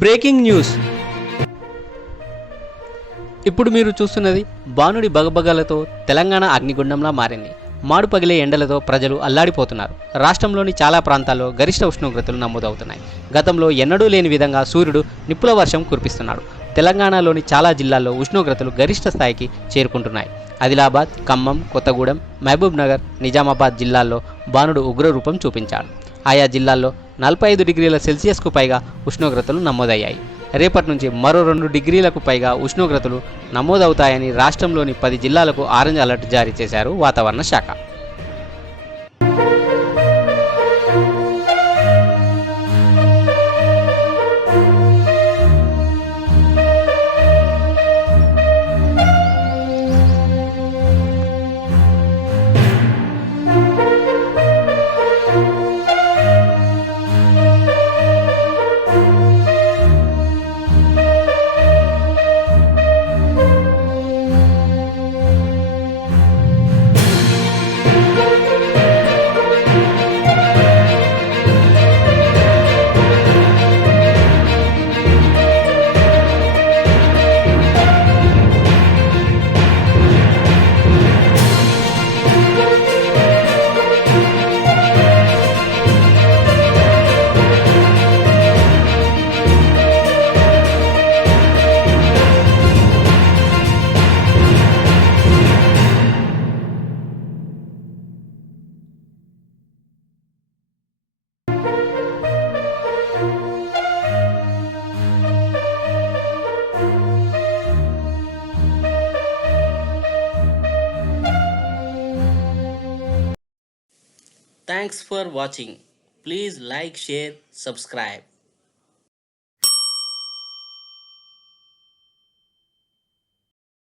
Breaking news. ఇప్పుడు మీరు చూస్తున్నది బాణుడి బగబగలతో తెలంగాణ అగ్నిగుండంలా మారింది. మాడు పగిలే ఎండలతో ప్రజలు అల్లాడిపోతున్నారు. రాష్ట్రంలోని చాలా ప్రాంతాల్లో గరిష్ట ఉష్ణోగ్రతలు నమోదవుతున్నాయి. గతంలో ఎన్నడూ లేని విధంగా సూర్యుడు నిప్పుల వర్షం కురిపిస్తున్నాడు. తెలంగాణలోని చాలా జిల్లాల్లో ఉష్ణోగ్రతలు గరిష్ట స్థాయికి చేరుకుంటున్నాయి. ఆదిలాబాద్, ఖమ్మం, కొత్తగూడెం, మహబూబ్ నగర్, నిజామాబాద్ జిల్లాల్లో బాణుడు ఉగ్రరూపం చూపించాడు. ఆయా జిల్లాల్లో 45 డిగ్రీల సెల్సియస్కు పైగా ఉష్ణోగ్రతలు నమోదయ్యాయి. రేపటి నుంచి మరో 2 డిగ్రీలకు పైగా ఉష్ణోగ్రతలు నమోదవుతాయని రాష్ట్రంలోని 10 జిల్లాలకు ఆరెంజ్ అలర్ట్ జారీ చేశారు వాతావరణ శాఖ. Thanks for watching. Please like, share, subscribe.